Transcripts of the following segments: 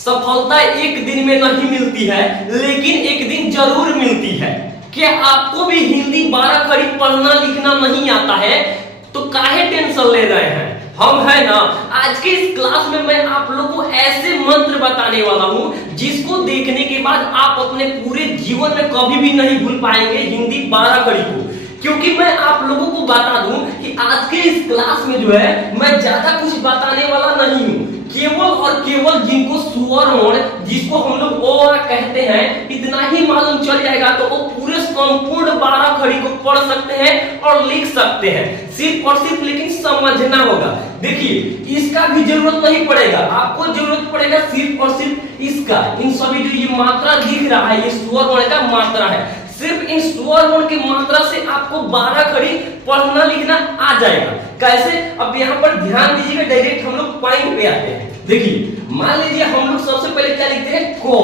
सफलता एक दिन में नहीं मिलती है, लेकिन एक दिन जरूर मिलती है। क्या आपको भी हिंदी 12 खड़ी पढ़ना लिखना नहीं आता है? तो काहे टेंशन ले रहे हैं, हम है ना। आज के इस क्लास में मैं आप लोगों को ऐसे मंत्र बताने वाला हूं जिसको देखने के बाद आप अपने पूरे जीवन में कभी भी नहीं भूल पाएंगे हिंदी 12 खड़ी को। क्योंकि मैं आप लोगों को बता दूं कि आज के इस क्लास में जो है मैं ज्यादा कुछ बताने वाला नहीं हूं, केवल और केवल जिनको स्वर वर्ण जिसको हम लोग ओ कहते हैं इतना ही मालूम चल जाएगा तो वो पूरे संपूर्ण 12 खड़ी को पढ़ सकते हैं और लिख सकते हैं। सिर्फ और सिर्फ लेकिन समझना होगा। देखिए इसका भी जरूरत नहीं पड़ेगा, आपको जरूरत पड़ेगा सिर्फ और सिर्फ इसका। इन सभी जो ये मात्रा दिख रहा है ये स्वर वर्ण का मात्रा है। सिर्फ इन स्वर वर्ण की मात्रा से आपको 12 खड़ी पढ़ना लिखना आ जाएगा। कैसे? अब यहाँ पर ध्यान दीजिएगा, डायरेक्ट हम लोग पॉइंट पे आते हैं। देखिए मान लीजिए हम लोग सबसे पहले क्या लिखते हैं को,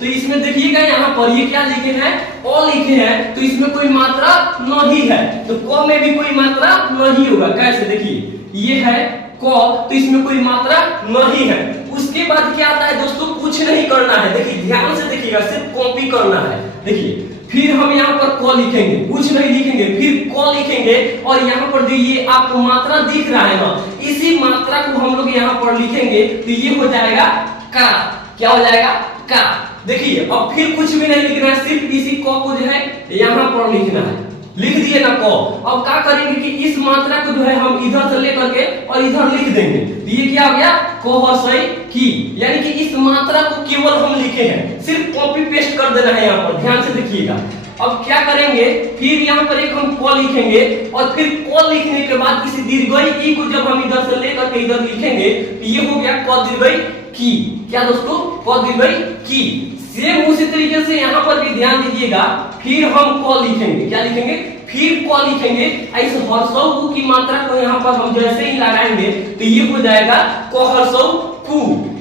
तो इसमें देखिएगा यहाँ पर ये क्या लिखे हैं ओ लिखे हैं, तो इसमें कोई मात्रा नहीं है, तो को में भी कोई मात्रा नहीं होगा। कैसे? देखिए ये है को, तो इसमें कोई मात्रा नहीं है। उसके बाद क्या आता है दोस्तों, कुछ नहीं करना है। देखिए ध्यान से देखिएगा, सिर्फ कॉपी करना है। देखिए फिर हम यहाँ पर को लिखेंगे, कुछ नहीं लिखेंगे, फिर को लिखेंगे और यहाँ पर जो ये आपको मात्रा दिख रहा है ना, इसी मात्रा को हम लोग यहाँ पर लिखेंगे तो ये हो जाएगा का। क्या हो जाएगा? का। देखिए अब फिर कुछ भी नहीं लिखना है, सिर्फ इसी को जो है यहाँ पर लिखना है। लिख दिए ना को। अब क्या करेंगे कि इस मात्रा को जो है हम इधर से लेकर के और इधर लिख देंगे, तो ये क्या हो गया को हसई की, यानी कि इस मात्रा को केवल हम लिखे हैं, सिर्फ कॉपी पेस्ट कर देना है। यहाँ पर ध्यान से देखिएगा। अब क्या करेंगे, फिर यहाँ पर एक हम को लिखेंगे और फिर को लिखने के बाद इस दीर्घई ई को जब हम इधर से लेकर के इधर लिखेंगे तो ये हो गया को दीर्घई की। क्या दोस्तों? को दीर्घई की। सेम उसी तरीके से यहाँ पर भी ध्यान दीजिएगा, फिर हम को लिखेंगे। क्या लिखेंगे? फिर को लिखेंगे। ऐसे हर्षौ की मात्रा को यहाँ पर हम जैसे ही लगाएंगे तो ये हो जाएगा को हर्षौ कु।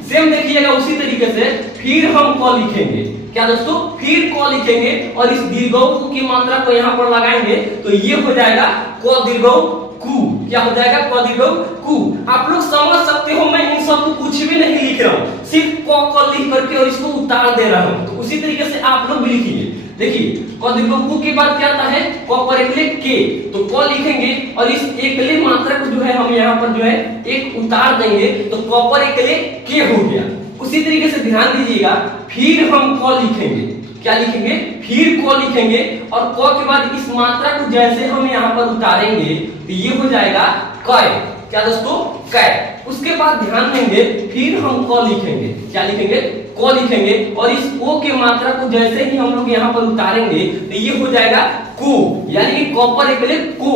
सेम देखिएगा उसी तरीके से फिर हम को लिखेंगे। क्या दोस्तों? फिर को लिखेंगे और इस दीर्घौ की मात्रा को यहाँ पर लगाएंगे तो ये हो जाएगा को दीर्घौ कु। क्या हो जाएगा? को दीर्घौ कु। आप लोग समझ सकते हो, मैं इन सब को कुछ भी नहीं लिख रहा हूँ, सिर्फ को लिख करके और इसको उतार दे रहा हूँ। तो उसी तरीके से आप लोग भी लिखिए। देखिए को दीर्घौ कु के बाद क्या आता है को पर एकले के, तो को लिखेंगे और इस एकले मात्रा को जो है हम यहाँ पर जो है एक उतार देंगे तो को पर एकले के हो गया। उसी तरीके से ध्यान दीजिएगा, फिर हम को लिखेंगे। क्या लिखेंगे? फिर को लिखेंगे और को के बाद इस मात्रा को जैसे हम यहाँ पर उतारेंगे तो ये हो जाएगा कै। क्या दोस्तों? कै। उसके बाद ध्यान देंगे, फिर हम को लिखेंगे। क्या लिखेंगे? को लिखेंगे और इस ओ के मात्रा को जैसे ही हम लोग यहाँ पर उतारेंगे तो ये हो जाएगा को, यानी कि को पर एकले को।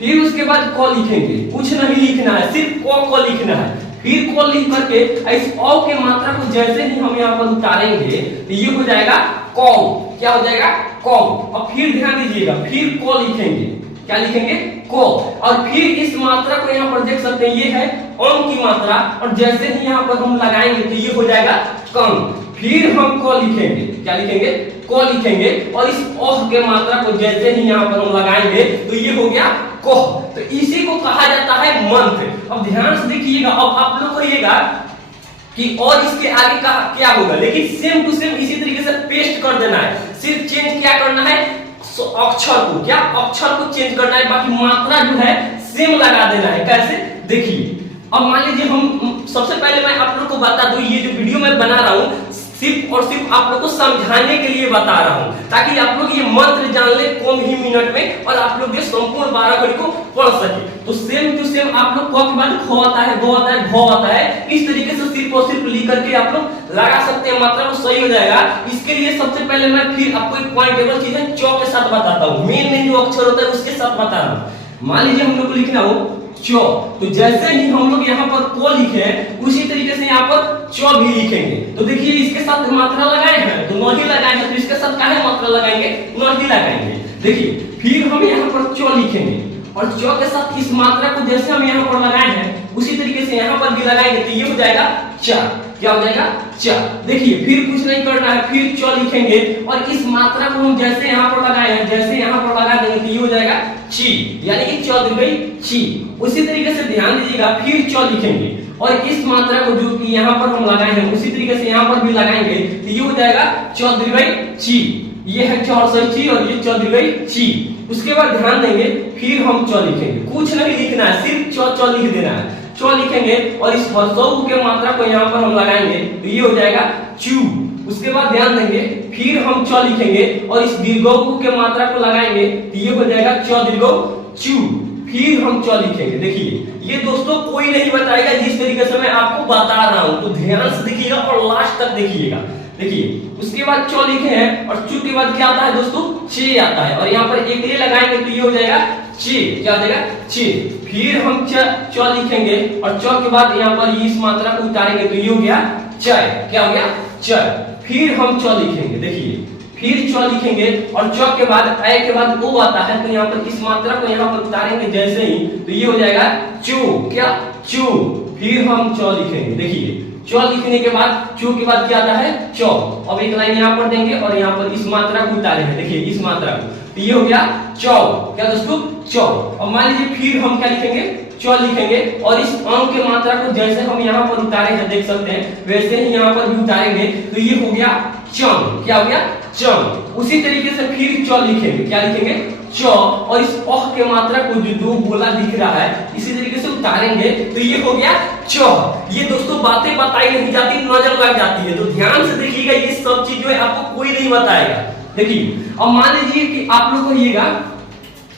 फिर उसके बाद को लिखेंगे, कुछ नहीं लिखना है, सिर्फ को लिखना है। फिर को लिख करके इस ओ के मात्रा को जैसे ही हम यहाँ पर उतारेंगे तो ये हो जाएगा कौ। क्या हो जाएगा? कौ। और फिर ध्यान दीजिएगा, फिर को लिखेंगे। क्या लिखेंगे? को। और फिर इस मात्रा को यहाँ पर देख सकते हैं, ये है ओम की मात्रा और जैसे ही यहाँ पर हम लगाएंगे तो ये हो जाएगा कम। फिर हम को लिखेंगे। क्या लिखेंगे? को लिखेंगे और इस ओह के मात्रा को जैसे ही यहाँ पर हम लगाएंगे तो ये हो गया कोह। तो इसी को कहा जाता है मंत्र। अब ध्यान से देखिएगा, अब आप लोग कहिएगा कि और इसके आगे का क्या होगा, लेकिन सेम टू सेम इसी तरीके से पेस्ट कर देना है। सिर्फ चेंज क्या करना है, अक्षर को। क्या? अक्षर को चेंज करना है, बाकी मात्रा जो है सेम लगा देना है। कैसे? देखिए अब मान लीजिए हम सबसे पहले मैं आप लोग को बता दूं, ये जो वीडियो मैं बना रहा हूँ सिर्फ और सिर्फ आप लोग को समझाने के लिए बता रहा हूँ, ताकि आप लोग ये मंत्र जान ले कम ही मिनट में और आप लोग ये संपूर्ण 12 खड़ी को पढ़ सके। तो सेम टू सेम आप लोग को के बाद खो आता है, गो आता है, घो आता है, इस तरीके से सिर्फ और सिर्फ लिख करके आप लोग लगा सकते हैं, मात्रा वो सही हो जाएगा। इसके लिए सबसे पहले मैं फिर आपको एक पॉइंटेबल चीज है चौ के साथ बताता हूँ, मेन जो अक्षर होता है उसके साथ बता रहा हूँ। मान लीजिए हम लोग लिखना हो चौ, तो जैसे ही हम लोग यहाँ पर को लिखे उसी तरीके से यहाँ पर चौ भी लिखेंगे। तो देखिए इसके साथ मात्रा लगाए हैं तो नहीं लगाए हैं, तो इसके साथ काहे मात्रा लगाएंगे? नहीं लगाएंगे। देखिए फिर हम यहाँ पर चौ लिखेंगे और चौ के साथ इस मात्रा को जैसे हम यहाँ पर लगाए हैं उसी तरीके से यहाँ पर भी लगाएंगे तो ये हो जाएगा चा। क्या हो जाएगा? चा। देखिए फिर कुछ नहीं करना है, फिर चौ लिखेंगे और इस मात्रा को हम जैसे यहाँ पर लगाए हैं जैसे यहाँ पर लगा देंगे तो ये हो जाएगा ची, यानी कि चौ दीर्घई ची। उसी तरीके से ध्यान दीजिएगा, फिर चौ लिखेंगे और इस मात्रा को जो कि यहाँ पर हम लगाए हैं उसी तरीके से यहाँ पर भी लगाएंगे तो ये हो जाएगा च दीर्घई ची। ये है ची और ये च दीर्घई ची। उसके बाद ध्यान देंगे फिर हम च लिखेंगे, कुछ नहीं लिखना है, सिर्फ च लिख देना है। च लिखेंगे और इस हर्षऊ के मात्रा को यहाँ पर हम लगाएंगे तो ये हो जाएगा चू। उसके बाद ध्यान देंगे फिर हम च लिखेंगे और इस दीर्घऊ के मात्रा को लगाएंगे तो ये हो जाएगा च दीर्घऊ चू। फिर हम च लिखेंगे। देखिए ये दोस्तों कोई नहीं बताएगा जिस तरीके से मैं आपको बता रहा हूं, तो ध्यान से देखिएगा और लास्ट तक देखिएगा। देखिए उसके बाद च लिखे हैं और चू के बाद क्या आता है दोस्तों, चे आता है और यहाँ पर एक ले लगाएंगे तो ये हो जाएगा चे। क्या हो जाएगा चे। फिर हम च लिखेंगे और च के बाद यहाँ पर इस मात्रा को उतारेंगे तो ये हो गया चय। क्या हो गया चय। फिर हम च लिखेंगे। देखिए फिर च लिखेंगे और च के बाद ए के बाद ओ आता है तो यहाँ पर इस मात्रा को यहाँ पर उतारेंगे जैसे ही तो ये हो जाएगा चू। क्या चू। फिर हम च लिखेंगे। देखिए च लिखने के बाद चू के बाद क्या आता है च। अब एक लाइन यहाँ पर देंगे और यहाँ पर इस मात्रा को उतारेंगे। देखिए इस मात्रा को तो ये हो गया चौ। क्या दोस्तों चौ। अब मान लीजिए फिर हम क्या लिखेंगे च लिखेंगे और इस अंक के मात्रा को जैसे हम यहाँ पर उतारे हैं देख सकते हैं वैसे ही यहाँ पर भी उतारेंगे तो ये हो गया चम। क्या हो गया चम। उसी तरीके से फिर च लिखेंगे। क्या लिखेंगे च और इस अह के मात्रा को जो दो गोला दिख रहा है इसी तरीके से उतारेंगे तो ये हो गया च। ये दोस्तों बातें बताई नहीं जाती, नजर लग जाती है, तो ध्यान से देखिएगा ये सब चीज जो है आपको कोई नहीं बताएगा। देखिए अब मान लीजिए कि आप लोग कहिएगा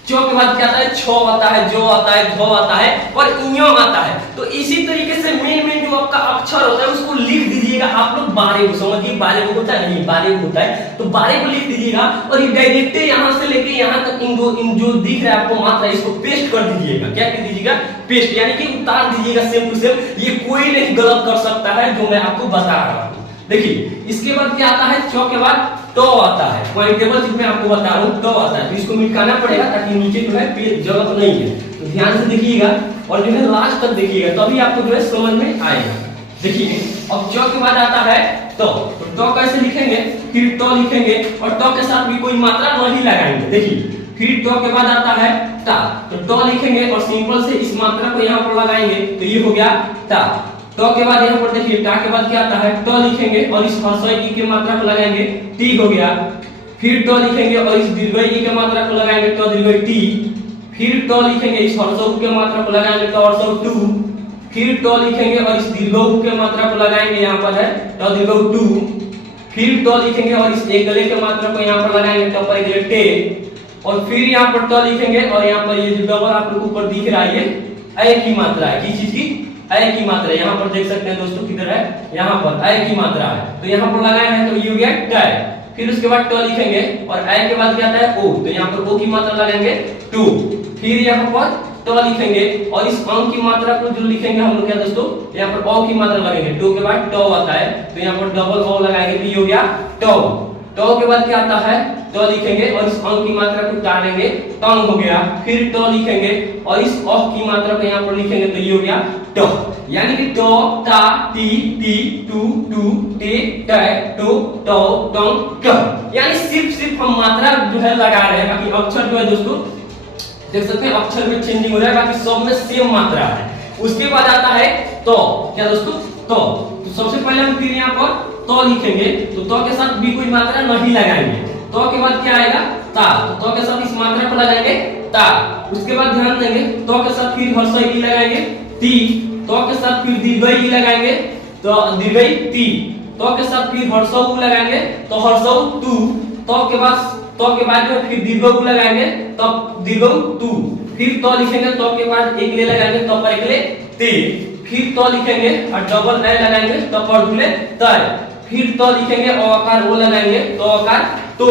च के बाद क्या आता है छ आता है, जो आता है, ध आता है और इयो आता है। तो इसी तरीके से मेन जो आपका अक्षर होता है उसको लिख दीजिएगा। आप लोग बारे को समझिए, बारे को होता है नहीं, बारे को होता है तो बारे को लिख दीजिएगा और ये डायरेक्ट यहाँ से लेके यहाँ तक इन जो दिख रहा है आपको मात्रा इसको पेस्ट कर दीजिएगा। क्या कर दीजिएगा पेस्ट, यानी कि उतार दीजिएगा सेम टू सेम। ये कोई नहीं गलत कर सकता है जो मैं आपको बता रहा हूँ। देखिए इसके बाद क्या आता है च के बाद ट आता है। पॉइंटेबल चीज मैं आपको बता रहा हूँ ट आता है तो इसको मिटाना पड़ेगा ताकि नीचे जो है जगह नहीं है। तो ध्यान से देखिएगा और जो है लास्ट तक देखिएगा तभी आपको जो है समझ में आएगा। देखिए अब च के बाद आता है तो कैसे लिखेंगे, फिर ट लिखेंगे और ट के साथ भी कोई मात्रा नहीं लगाएंगे। देखिए फिर ट के बाद आता है टा, तो ट लिखेंगे और सिंपल से इस मात्रा को यहाँ पर लगाएंगे तो ये हो गया टा। ट के बाद यहाँ पर देखिए टा के बाद क्या आता है ट लिखेंगे और इस हर्षई ई के मात्रा को लगाएंगे टी हो गया। फिर ट लिखेंगे और इस दीर्घई ई के मात्रा को लगाएंगे ट दीर्घई टी। फिर ट लिखेंगे इस हर्षऊ के मात्रा को लगाएंगे ट हर्षऊ टू। फिर ट लिखेंगे और इस दीर्घऊ के मात्रा को लगाएंगे यहाँ पर है ट दीर्घऊ टू। फिर ट लिखेंगे और इस एकले के मात्रा को यहाँ पर लगाएंगे ट पर एकले टे। और फिर यहाँ पर ट लिखेंगे और यहाँ पर ये जो डबल आप लोग ऊपर दिख रहा है ये ए की मात्रा है। किस चीज की, ए की मात्रा। यहाँ पर देख सकते हैं दोस्तों किधर है, यहाँ पर ए की मात्रा है तो यहाँ पर लगाए हैं तो ये हो गया ट। फिर उसके बाद ट लिखेंगे और ए के बाद क्या आता है ओ, तो यहाँ पर ओ की मात्रा लगाएंगे टू। फिर यहाँ पर ट लिखेंगे और इस अंक की मात्रा को जो लिखेंगे हम लोग क्या दोस्तों यहाँ पर ओ की मात्रा लगेंगे टू के बाद ट आता है तो यहाँ पर डबल ओ लगाएंगे तो ये हो गया ट। ट के बाद क्या आता है ट लिखेंगे और इस अंक की मात्रा को उतारेंगे टंग हो गया। फिर ट लिखेंगे और इस अह की मात्रा को यहाँ पर लिखेंगे तो ये हो गया ट। यानी कि ट टा टी टी टू टू टे ट टो ट टंग ट। यानी सिर्फ हम मात्रा जो है लगा रहे हैं, बाकी अक्षर जो है दोस्तों देख सकते हैं अक्षर में चेंजिंग हो रहा है, बाकी सब में सेम मात्रा है। उसके बाद आता है तो क्या दोस्तों तो सबसे पहले हम फिर यहाँ पर तो लिखेंगे तो के साथ भी कोई मात्रा नहीं लगाएंगे। तो के बाद क्या आएगा ता, तो के साथ इस मात्रा को लगाएंगे ता। उसके बाद ध्यान देंगे तो के साथ फिर हर्षई ई लगाएंगे ती। तो के साथ फिर दीर्घई ई लगाएंगे तो दीर्घई ती। तो के साथ फिर हर्षऊ लगाएंगे तो हर्षऊ टू। तो के बाद में फिर दीर्घऊ लगाएंगे तब दीर्घऊ टू। फिर तो लिखेंगे तो के बाद एक ले लगाएंगे तो पर एक ले ते। फिर तो लिखेंगे और डबल ए लगाएंगे तो पर दुले तय। फिर तो लिखेंगे और आकार ओ लगाएंगे तो आकार तो।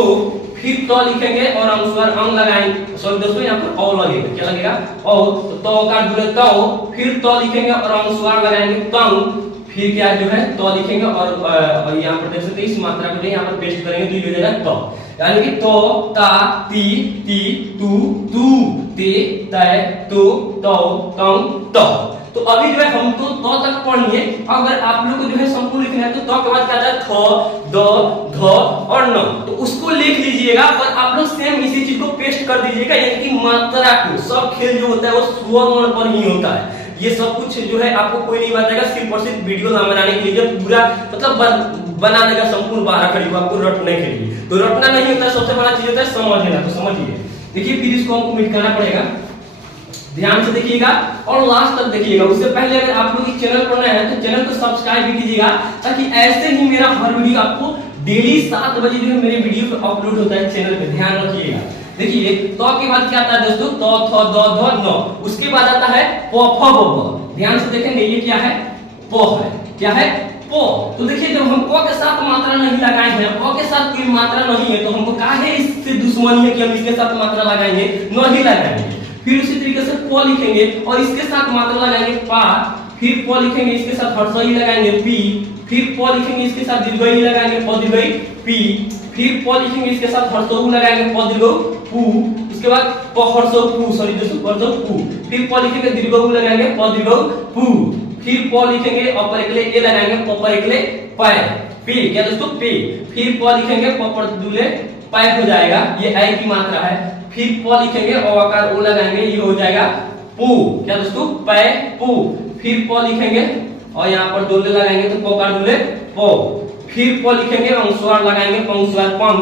फिर तो लिखेंगे और अनुस्वार अंग लगाएंगे, सॉरी दोस्तों यहाँ पर ओ लगेगा, क्या लगेगा ओ, तो आकार जुड़े तो। फिर तो लिखेंगे और अनुस्वार लगाएंगे तंग। फिर क्या जो है तो लिखेंगे और यहाँ पर देख सकते हैं इस मात्रा को यहाँ पर पेस्ट करेंगे तो ये हो जाएगा तो। यानी कि तो ता ती ती तू तू ते तय तो तो तंग तो। तो अभी जो है हमको तो तक पढ़नी है। अगर आप लोग को जो है संपूर्ण लिखना है तो के बाद क्या आता है थ द ध और न, तो उसको लिख लीजिएगा और आप लोग सेम इसी चीज को पेस्ट कर दीजिएगा। यानी कि मात्रा को सब खेल जो होता है वो स्वर वर्ण पर ही होता है। ये सब कुछ जो है आपको कोई नहीं बताएगा, सिर्फ और सिर्फ वीडियो ना बनाने के लिए, पूरा मतलब बना देगा संपूर्ण 12 खड़ी को आपको रटने के लिए। तो रटना नहीं होता है, सबसे बड़ा चीज होता है समझना। तो समझिए, देखिए फिर इसको हमको मिट करना पड़ेगा, ध्यान से देखिएगा और लास्ट तक देखिएगा। उससे पहले अगर आप लोग इस चैनल पर नए हैं तो चैनल को सब्सक्राइब भी कीजिएगा, ताकि ऐसे ही मेरा हर वीडियो आपको डेली 7 बजे जो है मेरे वीडियो पे अपलोड होता है चैनल पे, ध्यान रखिएगा। देखिए तो के बाद क्या आता है दोस्तों, तो थ द ध न, उसके बाद आता है प फ ब ब। ध्यान से देखेंगे ये क्या है, प है, क्या है प। तो देखिए जब हम प के साथ मात्रा नहीं लगाए हैं, प के साथ कोई मात्रा नहीं है, तो हमको काहे इससे दुश्मनी है कि हम इसके साथ मात्रा लगाएंगे, नहीं लगाएंगे। फिर उसी तरीके से प लिखेंगे और इसके साथ मात्रा लगाएंगे पा, फिर प लिखेंगे इसके साथ हर्षई लगाएंगे पी, फिर प लिखेंगे इसके साथ दीर्घई लगाएंगे प दीर्घई पी, फिर प लिखेंगे इसके साथ हर्षऊ लगाएंगे प दीर्घऊ पू, उसके बाद प हर्षऊ पू, सॉरी दोस्तों हर्षऊ पू, फिर प लिखेंगे दीर्घऊ लगाएंगे प दीर्घऊ पू, फिर प लिखेंगे अपर एकले ए लगाएंगे प पर एकले पै, पे क्या दोस्तों पे, फिर प लिखेंगे प पर दूले पै हो जाएगा, ये ऐ की मात्रा है। फिर प लिखेंगे अकार ओ लगाएंगे, ये हो जाएगा पू, क्या दोस्तों पै पू। फिर प लिखेंगे और यहाँ पर दोले लगाएंगे तो प का दोले प, फिर प लिखेंगे अनुस्वार लगाएंगे पंसवार पंग,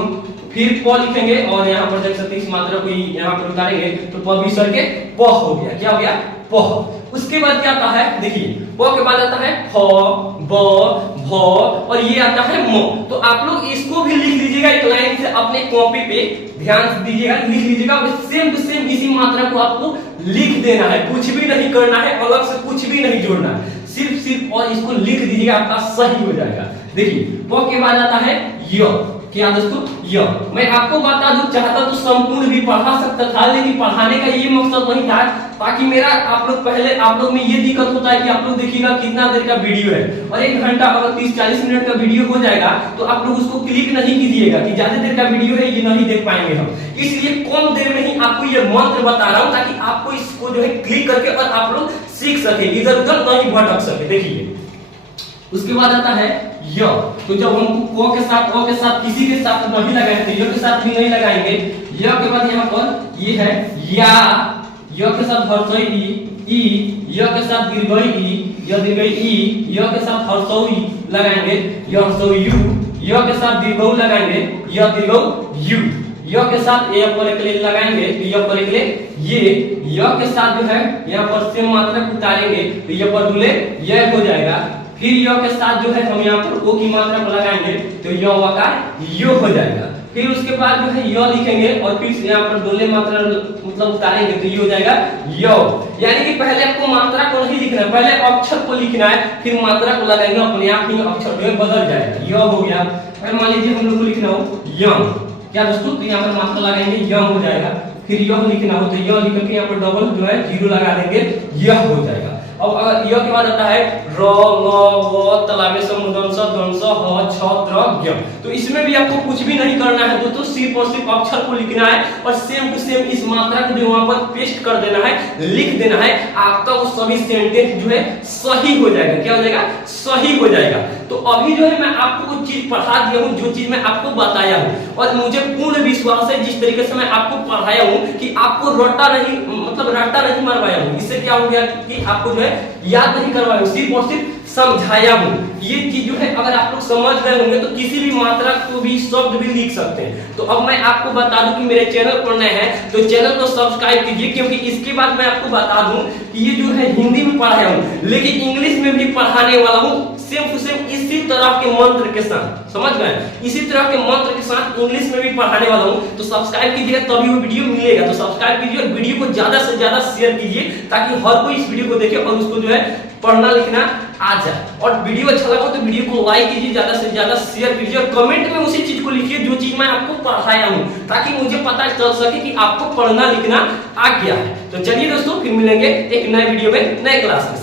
फिर प लिखेंगे और यहाँ पर देख सकते हैं इस मात्रा को यहाँ पर उतारेंगे तो प भी सर के प हो गया, क्या हो गया प। उसके बाद क्या आता है, देखिए प के बाद आता है फ ब भ और ये आता है म। तो आप लोग इसको भी लिख लीजिएगा एक लाइन से अपने कॉपी पे, ध्यान से दीजिएगा, लिख लीजिएगा और सेम टू सेम इसी मात्रा को आपको लिख देना है, कुछ भी नहीं करना है, अलग से कुछ भी नहीं जोड़ना है, सिर्फ और इसको लिख दीजिएगा, आपका सही हो जाएगा। देखिए प के बाद आता है य, क्या दोस्तों य। मैं आपको बता दूं चाहता तो संपूर्ण भी पढ़ा सकता था, लेकिन पढ़ाने का ये मकसद नहीं था, ताकि मेरा आप लोग पहले आप लोग में ये दिक्कत होता है कि आप लोग देखिएगा कितना देर का वीडियो है और 1 घंटा अगर 30-40 मिनट का वीडियो हो जाएगा तो आप लोग उसको क्लिक नहीं कीजिएगा कि ज्यादा देर का वीडियो है ये नहीं देख पाएंगे हम, इसलिए कम देर में ही आपको ये मंत्र बता रहा हूँ ताकि आपको इसको जो है क्लिक करके और आप लोग सीख सके, इधर उधर नहीं भटक सके। देखिए उसके बाद आता है य। तो जब हम क के साथ अ के साथ किसी के साथ नहीं लगाएंगे तो य के साथ भी नहीं लगाएंगे। य के बाद यहाँ पर ये है या, य के साथ हर्षई ई, य के साथ दीर्घई ई, य दीर्घई ई, य के साथ हर्षऊ ई लगाएंगे, य हर्षऊ यू, य के साथ दीर्घऊ लगाएंगे, य दीर्घऊ यू, य के साथ ए पर एकले लगाएंगे तो य पर एकले ये, य के साथ जो है यहाँ पर सेम मात्रा उतारेंगे तो य पर दूले य हो जाएगा। फिर य के साथ जो है हम यहाँ पर ओ की मात्रा को लगाएंगे तो य वकार यो हो जाएगा। फिर उसके बाद जो है य लिखेंगे और फिर यहाँ पर दोले मात्रा मतलब उतारेंगे तो ये हो जाएगा यो। यानी कि पहले आपको मात्रा को नहीं लिखना है, पहले अक्षर को लिखना है, फिर मात्रा को लगाएंगे, अपने आप ही अक्षर जो है बदल जाएगा। य हो गया। अगर मान लीजिए हम लोग को लिखना हो यम, क्या दोस्तों, तो यहाँ पर मात्रा लगाएंगे यम हो जाएगा। फिर यह लिखना हो तो यह लिख के यहाँ पर डबल जो है 0 लगा देंगे, यह हो जाएगा। अब अगर यह के बाद आता है र न व तलावे समुदन स दन स ह छ त्र ज्ञ, तो इसमें भी आपको कुछ भी नहीं करना है दोस्तों, सिर्फ और सिर्फ अक्षर को लिखना है और सेम टू सेम इस मात्रा को जो वहां पर पेस्ट कर देना है, लिख देना है, आपका वो सभी सेंटेंस जो है सही हो जाएगा। क्या हो जाएगा? सही हो जाएगा। तो अभी जो है मैं आपको वो चीज पढ़ा दिया हूँ जो चीज मैं आपको बताया हूँ, और मुझे पूर्ण विश्वास है जिस तरीके से मैं आपको पढ़ाया हूँ कि आपको रट्टा नहीं मरवाया हूँ। इससे क्या हो गया कि आपको जो है याद नहीं करवाया हूँ, सिर्फ और सिर्फ समझाया हूँ। ये चीज जो है अगर आप लोग समझ गए होंगे तो किसी भी मात्रा को भी शब्द भी लिख सकते हैं। तो अब मैं आपको बता दूं कि मेरे चैनल पर नए हैं तो चैनल को सब्सक्राइब कीजिए, क्योंकि इसके बाद मैं आपको बता दूं कि ये जो है हिंदी में पढ़ाया हूँ लेकिन इंग्लिश में भी पढ़ाने वाला हूँ, सेम टू सेम इसी तरह के मंत्र के साथ। समझ गए? इसी तरह के मंत्र के साथ इंग्लिश में भी पढ़ाने वाला हूँ। तो सब्सक्राइब कीजिएगा तभी वो वीडियो मिलेगा। तो सब्सक्राइब कीजिए और वीडियो को ज्यादा से ज्यादा शेयर कीजिए ताकि हर कोई इस वीडियो को देखे और उसको जो है पढ़ना लिखना आ जाए। और वीडियो अच्छा लगा तो वीडियो को लाइक कीजिए, ज्यादा से ज्यादा शेयर कीजिए और कमेंट में उसी चीज को लिखिए जो चीज मैं आपको पढ़ाया हूँ, ताकि मुझे पता चल सके कि आपको पढ़ना लिखना आ गया है। तो चलिए दोस्तों, फिर मिलेंगे एक नए वीडियो में नए क्लास में।